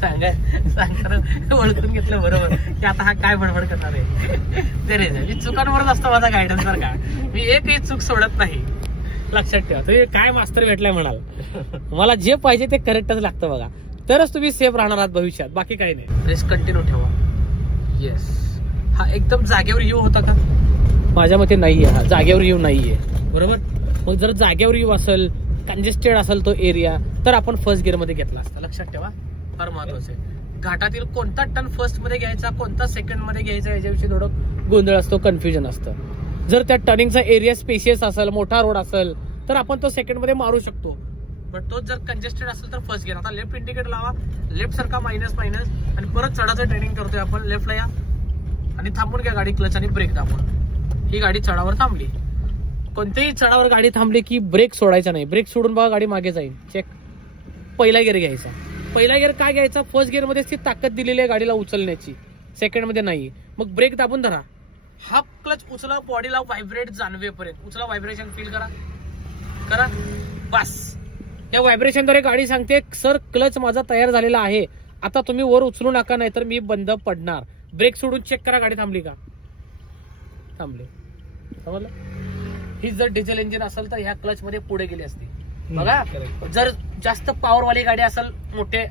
सांगा ओळखून घेतलं बरोबर की आता हा काय बडबड करणार आहे. तरी मी चुकांवरच असतो माझा गायडन्स बरं का. मी एकही चूक सोडत नाही, लक्षात ठेवा. तुम्ही काय मास्तर भेटलाय म्हणाल, मला जे पाहिजे ते करेक्टच लागतं बघा, तरच तुम्ही सेफ राहणार आहात भविष्यात, बाकी काही नाही. रेस कंटिन्यू ठेवा. येस. हा एकदम जागेवर येऊ होता का? माझ्या मते नाहीये, हा जागेवर येऊ नाहीये बरोबर. मग जर जागेवर येऊ असेल, कंजेस्टेड असेल तो एरिया, तर आपण फर्स्ट गिअर मध्ये घेतला असता. लक्षात ठेवा, फार महत्वाचं आहे. घाटातील कोणता टर्न फर्स्ट मध्ये घ्यायचा, कोणता सेकंड मध्ये घ्यायचा, याच्याविषयी थोडं गोंधळ असतो, कन्फ्युजन असतं. जर त्या टर्निंगचा एरिया स्पेशियस असेल, मोठा रोड असेल, तर आपण तो सेकंड मध्ये मारू शकतो. बट तो जर कंजेस्टेड असेल तर फर्स्ट गिअर. आता लेफ्ट इंडिकेटर लावा, लेफ्ट सारखा मायनस मायनस, आणि परत चढाचं ट्रेनिंग करतोय आपण. लेफ्टला या आणि थांबून घ्या गाडी, क्लच आणि ब्रेक दाबून. ही गाडी चढावर थांबली. कोणत्याही चढावर गाडी थांबली की ब्रेक सोडायचा नाही. ब्रेक सोडून बघा गाडी मागे जाईल. चेक. पहिला गिअर घ्यायचा. पहिला गिअर काय घ्यायचा? फर्स्ट गिअर मध्ये ती ताकद दिलेली आहे गाडीला उचलण्याची, सेकंड मध्ये नाही. मग ब्रेक दाबून धरा, हाफ क्लच उचला, बॉडीला व्हायब्रेट जाणवेपर्यंत उचला, व्हायब्रेशन फील करा करा. बस. या व्हायब्रेशनद्वारे गाडी सांगते सर क्लच माझा तयार झालेला आहे, आता तुम्ही वर उचलू नका, नाही तर मी बंद पडणार. ब्रेक सोडून चेक करा गाडी थांबली का. थांबली. समजलं. ही जर डिझेल इंजिन असेल तर ह्या क्लच मध्ये पुढे गेली असते बघा. जर जास्त पॉवरवाली गाडी असेल, मोठे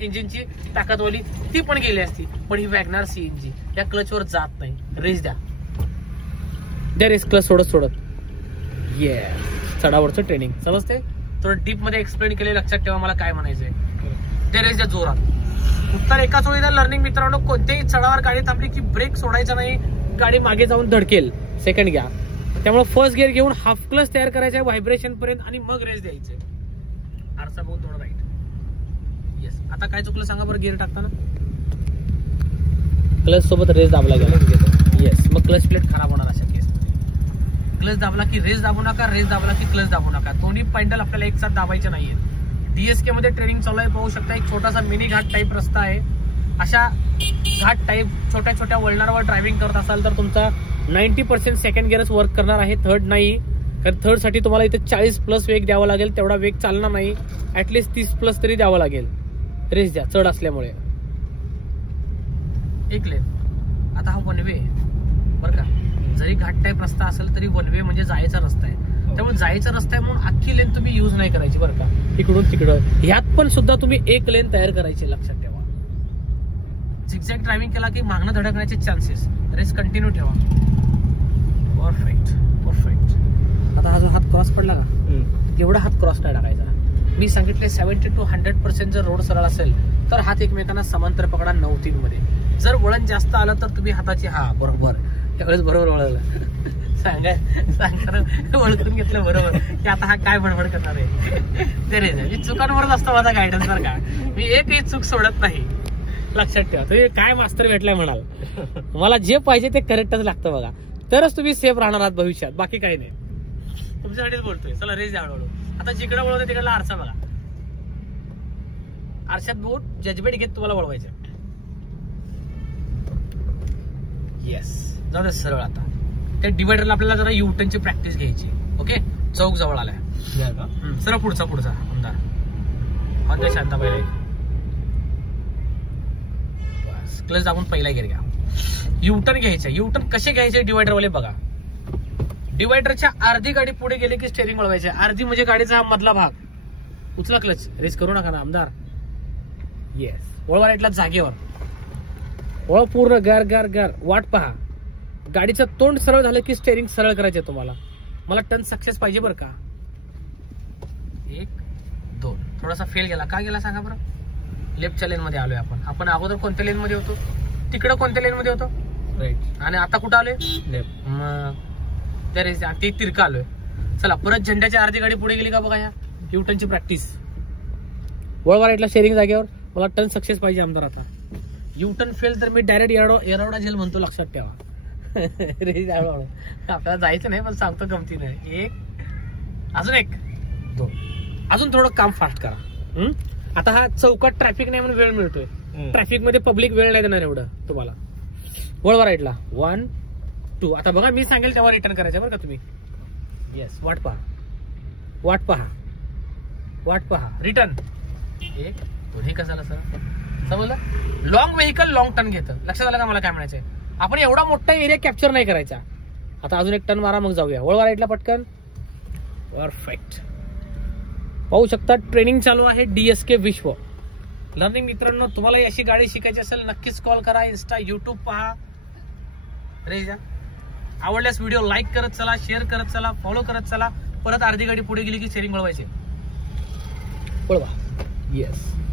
इंजिनची ताकदवाली, ती पण गेली असती. पण ही वॅगनार सीएनजी या क्लचवर जात नाही. रेस द्या, द्या रेस, क्लच सोडत सोडत. येस. चढावरचं ट्रेनिंग समजते. थोडं डीप मध्ये एक्सप्लेन केले, लक्षात ठेवा मला काय म्हणायचंय. त्या रेस द्या जोरात. उत्तर एकाच वेळी द्या. लर्निंग मित्रांनो, कोणत्याही चढावर गाडी थांबली की ब्रेक सोडायचा नाही, गाडी मागे जाऊन धडकेल. सेकंड घ्या. त्यामुळे फर्स्ट गिअर घेऊन हाफ क्लच तयार करायचा आहे व्हायब्रेशन पर्यंत, आणि मग रेस द्यायचे. आरसा बघून थोडं राईट. येस. आता काय चुकलं सांगा बरं गिअर टाकताना. क्लच सोबत रेस दाबला गेला. येस. मग क्लच प्लेट खराब होणार अशा केस. क्लच दाबला की रेस दाबू नका, रेस दाबला की क्लच दाबू नका. दोन्ही पॉइंटल आपल्याला एक साथ दाबायचे नाहीये. डीएसके मध्ये ट्रेनिंग चालू आहे, पाहू शकता. एक छोटासा मिनी घाट टाईप रस्ता आहे. अशा घाट टाईप छोट्या छोट्या वळणावर ड्रायव्हिंग करत असाल तर तुमचा 90% सेकंड गिअरच वर्क करणार आहे, थर्ड नाही. कारण थर्ड साठी तुम्हाला इथे 40+ वेग द्यावा लागेल. तेवढा वेग चालणार नाही, ऍटलिस्ट 30+ तरी द्यावा लागेल. रेस द्या, चढ असल्यामुळे. एक लेन. आता हा वन वे बरं का. जरी घाट टाईप रस्ता असेल तरी वन वे म्हणजे जायचा रस्ता आहे. त्यामुळे जायचा रस्ता आहे म्हणून अख्खी लेन तुम्ही युज नाही करायची बरं का. इकडून तिकडं ह्यात पण सुद्धा तुम्ही एक लेन तयार करायची, लक्षात ठेवा. झिगझॅग ड्रायव्हिंग केला की मागणं धडकण्याचे चान्सेस. रेस कंटिन्यू ठेवा. Perfect perfect. आता हा जो हात क्रॉस पडला का, एवढा हात क्रॉस नाही टाकायचा. मी सांगितले 70 to 100% जर रोड सरळ असेल तर हात एकमेकांना समांतर पकडा 9-3 मध्ये. जर वळण जास्त आलं तर तुम्ही हाताची हा बरोबर त्यावेळेस बरोबर वळलं. सांगा ओळखून घेतलं बरोबर की आता हा काय बडबड करणार आहे. तरी मी चुकांवरच असतो माझा गायडन्स बरं का. मी एकही चूक सोडत नाही, लक्षात ठेवा. तुम्ही काय मास्तर भेटलाय म्हणाल, मला जे पाहिजे ते करेक्टच लागतं बघा, तरच तुम्ही सेफ राहणार आहात भविष्यात, बाकी काही नाही. तुमच्यासाठीच बोलतोय. चला रेस द्या हळूहळू. आता जिकडे वळवते तिकडला आरसा बघा. आरशात बघून जजमेंट घेत तुम्हाला वळवायचं. येस. जाऊ दे सरळ. आता त्या डिवायडरला आपल्याला जरा युटर्नची प्रॅक्टिस घ्यायची. ओके. चौक जवळ आलाय. सरळ पुढचा पुढचा आमदार आता शांता पहिले. बस. क्लच दाबून पहिला गिअर घ्या. युटर्न घ्यायचं. युटर्न कसे घ्यायचे डिवायडरवाले बघा. डिवायडरच्या अर्धी गाडी पुढे गेली की स्टेअरिंग वळवायचे. अर्धी म्हणजे गाडीचा हा मधला भाग. उचला क्लच. रेस करू नका ना आमदार. येस. वळवा राईटला जागेवर. वळ पूर्ण गार गार गार. वाट पहा. गाडीचं तोंड सरळ झालं की स्टेअरिंग सरळ करायचे तुम्हाला. मला टर्न सक्सेस पाहिजे बरं का. 1 2. थोडासा फेल गेला. का गेला सांगा बरं. लेफ्टच्या लेन मध्ये आलोय आपण. आपण अगोदर कोणत्या लेन मध्ये होतो, तिकडे कोणत्या लेन मध्ये होतो, राईट. आणि आता कुठं आलोय, लेफ्ट. मग त्या ते तिरका आलोय. चला परत झेंड्याची अर्धी गाडी पुढे गेली का बघा. ह्या युटर्नची प्रॅक्टिस. वळवा राईटला शेअरिंग जागेवर. मला टर्न सक्सेस पाहिजे आमदार. आता युटर्न फेल तर मी डायरेक्ट एरवडा जेल म्हणतो, लक्षात ठेवा. रेस हळूहळू. आपल्याला जायचं नाही पण सांगतो गमतीने. 1 अजून 1 2. अजून थोडं काम फास्ट करा. आता हा चौकात ट्रॅफिक नाही म्हणून वेळ मिळतोय. ट्रॅफिक मध्ये पब्लिक वेळ नाही देणार एवढं तुम्हाला. वळवा राईटला. 1 2. आता बघा मी सांगेल तेव्हा रिटर्न करायचं बरं का तुम्ही. येस. वाट पहा. वाट पहा. वाट पहा. रिटर्न. 1 2. हे कसं झालं सर. समजलं. लॉंग व्हेकल लॉंग टर्न घेतं. लक्षात आलं का मला काय म्हणायचंय. आपण एवढा मोठा एरिया कॅप्चर नाही करायचा. आता अजून एक टर्न मारा मग जाऊया. वळवा राईटला पटकन. परफेक्ट. पाहू शकता ट्रेनिंग चालू आहे DSK विश्व लर्निंग. मित्रांनो तुम्हाला अशी गाडी शिकायची असेल नक्कीच कॉल करा. इन्स्टा युट्यूब पहा. रेजा आवडल्यास व्हिडिओ लाईक करत चला, शेअर करत चला, फॉलो करत चला. परत अर्धी गाडी पुढे गेली की शेअरिंग वळवायचे. वळवा. येस.